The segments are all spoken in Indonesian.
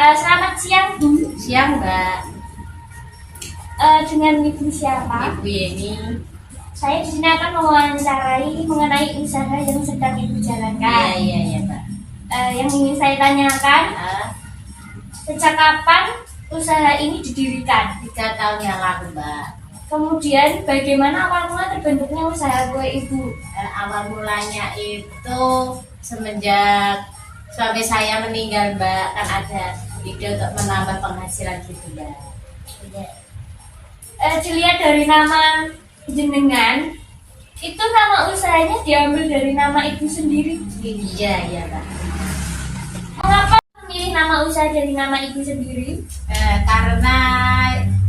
Selamat siang, Bu. Siang, Mbak. Dengan Ibu siapa? Ibu Yeni. Saya di sini akan mewawancarai mengenai usaha yang sedang Ibu jalankan. Iya, Mbak. Yang ingin saya tanyakan, Ah, sejak kapan usaha ini didirikan? 3 tahun yang lalu, Mbak. Kemudian bagaimana awal mula terbentuknya usaha kue Ibu? Awal mulanya itu semenjak suami saya meninggal, Mbak. Kan ada ide untuk menambah penghasilan gitu, Mbak. Dilihat dari nama jenengan, itu nama usahanya diambil dari nama Ibu sendiri. Iya, Mbak. Mengapa memilih nama usaha dari nama Ibu sendiri? Karena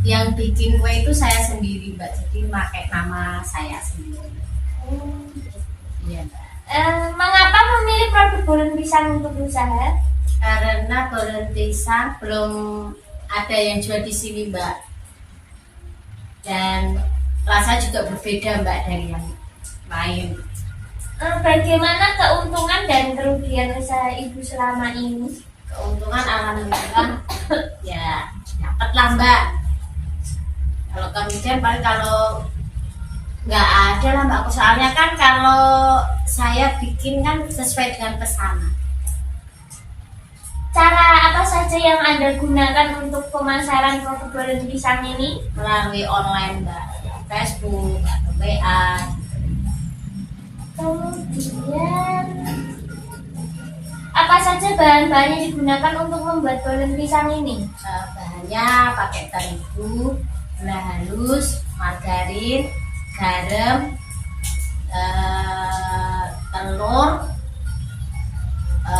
yang bikin kue itu saya sendiri, Mbak. Jadi pakai nama saya sendiri. Iya, Mbak. Mengapa memilih produk bulan pisang untuk usaha? Karena bulan pisang belum ada yang jual di sini, Mbak. Dan rasa juga berbeda, Mbak, dari yang lain. Bagaimana keuntungan dan kerugian usaha Ibu selama ini? Keuntungan alhamdulillah ya dapat lah, Mbak. Kalau kerugian paling kalau nggak ada lah, Mbak. Soalnya kan kalau saya bikin kan sesuai dengan pesanan. Cara apa saja yang Anda gunakan untuk pemasaran produk bulan pisang ini? Melalui online, Mbak. Facebook atau WA. Kemudian apa saja bahan-bahan yang digunakan untuk membuat bulan pisang ini? Bahannya pakai terigu, gula halus, margarin, garam, telur,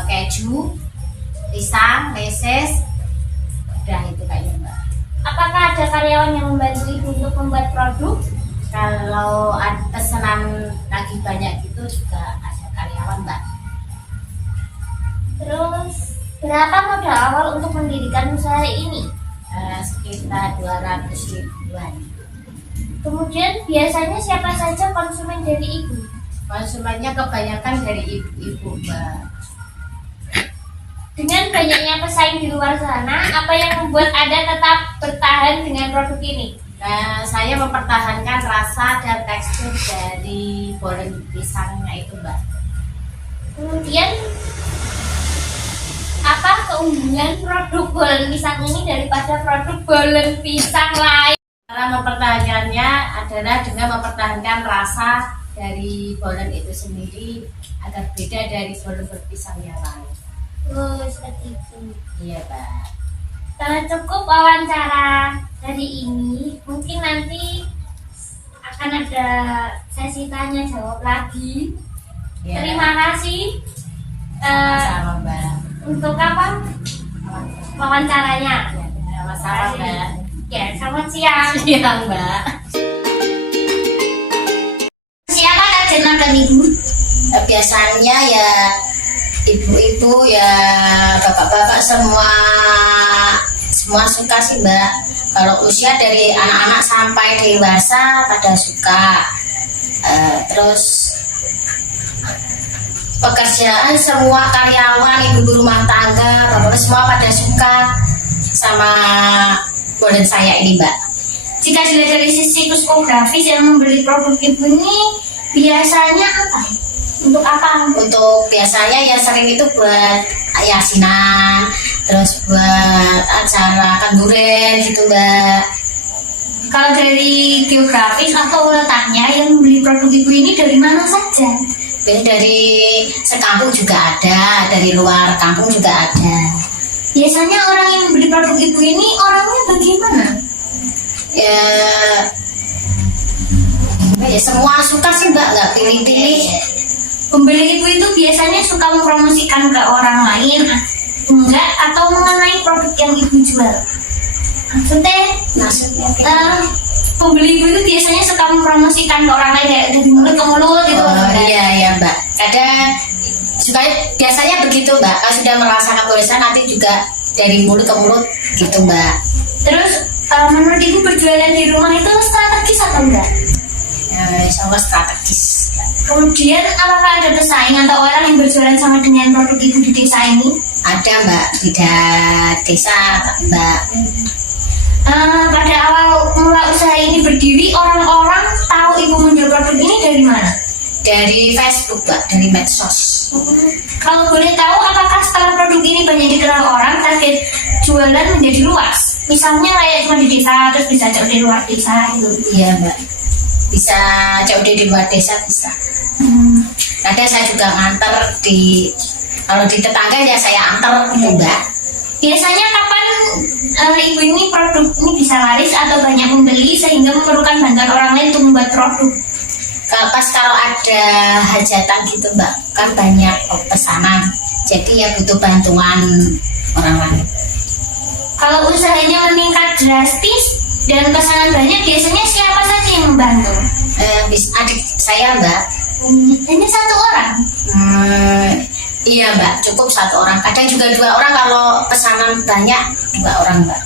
keju, pisang, meses, udah itu kayaknya, Mbak. Apakah ada karyawan yang membantu Ibu untuk membuat produk? Kalau ada pesanan lagi banyak gitu juga ada karyawan, Mbak. Terus berapa modal awal untuk mendirikan usaha ini? Sekitar 200 ribuan. Kemudian biasanya siapa saja konsumen dari Ibu? Konsumennya kebanyakan dari ibu-ibu, Mbak. Dengan banyaknya pesaing di luar sana, apa yang membuat Anda tetap bertahan dengan produk ini? Saya mempertahankan rasa dan tekstur dari bolen pisangnya itu, Mbak. Kemudian apa keunggulan produk bolen pisang ini daripada produk bolen pisang lain? Cara mempertahankannya adalah dengan mempertahankan rasa dari bolen itu sendiri agar beda dari bolen berpisang yang lain. Oh, seperti itu. Iya, Mbak. Cukup wawancara hari ini. Mungkin nanti akan ada sesi tanya jawab lagi. Ya. Terima kasih. Sama-sama, Mbak. Untuk apa? Wawancaranya. Sama-sama, Mbak. Ya, selamat siang. Siang, Mbak. Siapa akan Ibu? Biasanya ya ibu-ibu ya bapak-bapak semua suka sih, Mbak. Kalau usia dari anak-anak sampai dewasa pada suka. Terus pekerjaan semua karyawan, ibu rumah tangga, bapak semua pada suka sama bolen saya ini, Mbak. Jika dilihat dari sisi psikografis yang membeli produk Ibu ini biasanya apa? Untuk apa? Untuk biasanya yang sering itu buat yasinan, terus buat acara kanduren gitu, Mbak. Kalau dari geografis atau letaknya yang membeli produk Ibu ini dari mana saja? Dari sekampung juga ada, dari luar kampung juga ada. Biasanya orang yang membeli produk Ibu ini orangnya bagaimana? Ya semua suka sih, Mbak, nggak pilih-pilih. Pembeli Ibu itu biasanya suka mempromosikan ke orang lain, enggak, atau mengenai produk yang Ibu jual. Maksudnya pembeli Ibu itu biasanya suka mempromosikan ke orang lain dari mulut ke mulut gitu. Oh iya, Mbak. Kadang suka, biasanya begitu, Mbak. Kalau sudah merasakan bolesan nanti juga dari mulut ke mulut gitu, Mbak. Terus menurut Ibu berjualan di rumah itu strategis atau enggak? Sama strategis. Kemudian apakah ada pesaing atau orang yang berjualan sama dengan produk ibu di desa ini? Ada mbak, beda desa mbak. Pada awal mula usaha ini berdiri, orang-orang tahu ibu menjual produk ini dari mana? Dari Facebook mbak, dari medsos. Kalau boleh tahu, apakah setelah produk ini banyak dikenal orang, target jualan menjadi luas? Misalnya kayak cuma di desa, terus bisa jauh di luar desa gitu. Iya mbak, bisa COD di luar desa bisa. Kadang saya juga nganter kalau di tetangga ya saya antar gitu mbak. Biasanya kapan ibu ini produk ini bisa laris atau banyak membeli sehingga memerlukan bantuan orang lain untuk membuat produk? Kalau ada hajatan gitu mbak, kan banyak pesanan, jadi ya butuh bantuan orang lain. Kalau usahanya meningkat drastis dan pesanan banyak, biasanya siapa saja yang membantu? Adik saya mbak. Hanya satu orang? Iya mbak, cukup satu orang. Kadang juga 2 orang kalau pesanan banyak, 2 orang mbak.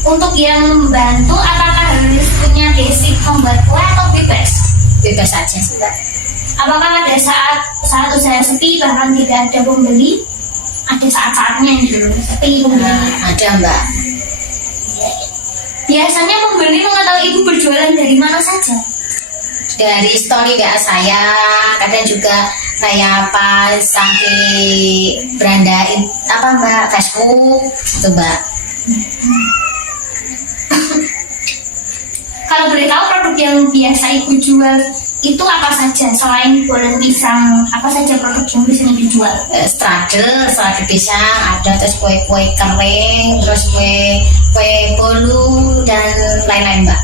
Untuk yang membantu, apakah harus punya basic membuat kue atau bebas? Bebas saja sih mbak. Apakah pada saat usaha sepi bahkan tidak ada pembeli? Ada saat-saatnya gitu, sepi pembeli. Ada mbak. Biasanya pembeli mengetahui ibu berjualan dari mana saja? Dari story WA saya, kadang juga saya pasang di beranda mbak, Facebook itu mbak. Kalau boleh tahu, produk yang biasa ibu jual itu apa saja selain goreng pisang? Apa saja produk yang biasanya dijual? Strade pisang ada, terus kue kering, terus kue bolu dan lain-lain mbak.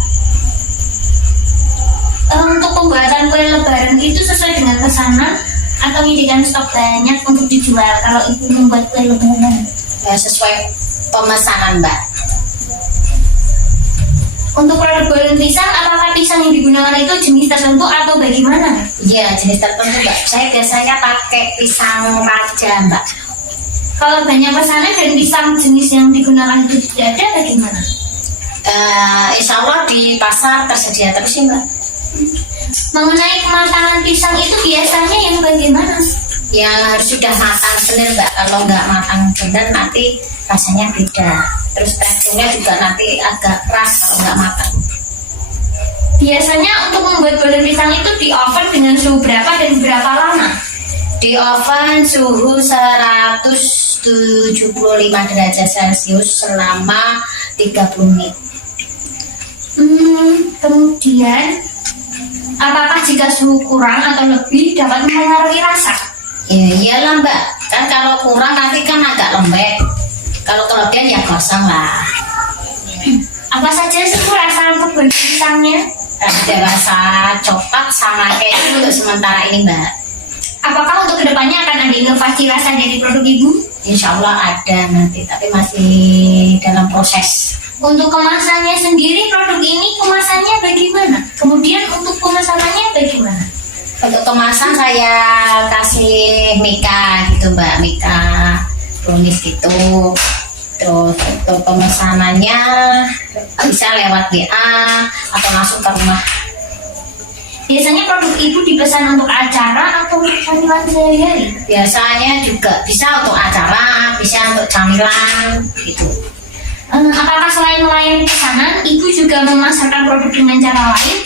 Untuk pembuatan kue lebaran itu sesuai dengan pesanan atau menyediakan stok banyak untuk dijual kalau ibu membuat kue lebaran? Sesuai pemesanan mbak. Untuk produk goreng pisang, apakah pisang yang digunakan itu jenis tertentu atau bagaimana? Iya, jenis tertentu mbak. Saya biasanya pakai pisang raja mbak. Kalau banyak pesanan dan pisang jenis yang digunakan itu tidak ada, bagaimana? Insya Allah di pasar tersedia terus sih mbak. Mengenai kematangan pisang itu biasanya yang bagaimana? Yang harus sudah matang benar mbak. Kalau nggak matang benar nanti rasanya beda. Terus teksturnya juga nanti agak keras kalau nggak matang. Biasanya untuk membuat goreng pisang itu di oven dengan suhu berapa dan berapa lama? Di oven suhu 175 derajat Celcius selama 30 menit. Kemudian apakah jika suhu kurang atau lebih dapat mempengaruhi rasa? Ya iyalah mbak, kan kalau kurang nanti kan agak lembek. Kalau kelebihan ya gosong lah. Apa saja sih rasa untuk goreng pisangnya? Ada rasa coklat sama keju untuk sementara ini mbak. Apakah untuk kedepannya akan ada inovasi rasa dari produk ibu? Insya Allah ada nanti, tapi masih dalam proses. Untuk kemasannya sendiri, produk ini kemasannya bagaimana? Kemudian untuk pemesanannya bagaimana? Untuk kemasan saya kasih mika gitu mbak, mika brownies gitu. Terus untuk pemesanannya bisa lewat WA atau langsung ke rumah. Biasanya produk ibu dipesan untuk acara atau untuk camilan sehari-hari? Biasanya juga bisa untuk acara, bisa untuk camilan gitu. Apakah selain melayani pesanan, ibu juga memasarkan produk dengan cara lain?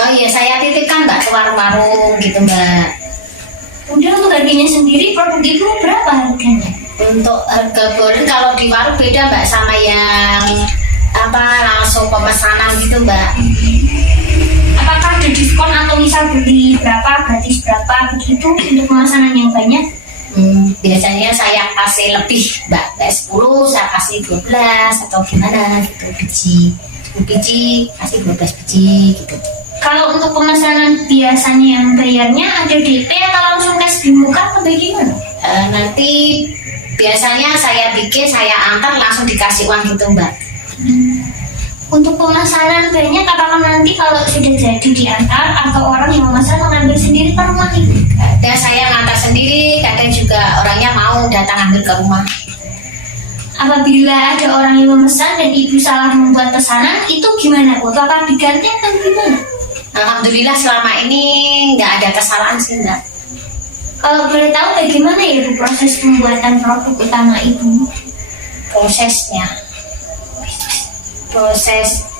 Oh iya, saya titipkan mbak ke warung-warung gitu mbak. Kemudian untuk harganya sendiri, produk ibu berapa harganya? Untuk harga goreng kalau di warung beda mbak sama yang langsung pemesanan gitu mbak. Apakah ada diskon atau misal beli berapa gratis berapa begitu untuk pemesanan yang banyak? Biasanya saya kasih lebih mbak, kayak 10 saya kasih 12 atau gimana gitu, biji kasih 12 biji gitu. Kalau untuk pemesanan biasanya yang bayarnya ada DP atau langsung cash di muka atau bagaimana? Nanti biasanya saya bikin, saya antar langsung dikasih uang gitu mbak. Untuk pemesanan banyak, apakah nanti kalau sudah jadi diantar atau orang yang memesan mengambil sendiri ke rumah ibu? Kadang saya ngantar sendiri, kadang juga orangnya mau datang ambil ke rumah. apabila ada orang yang memesan dan ibu salah membuat pesanan, itu gimana Bu? Apakah diganti atau gimana? Alhamdulillah selama ini nggak ada kesalahan sih Mbak. Kalau boleh tahu bagaimana ya Bu proses pembuatan produk utama ibu? Proses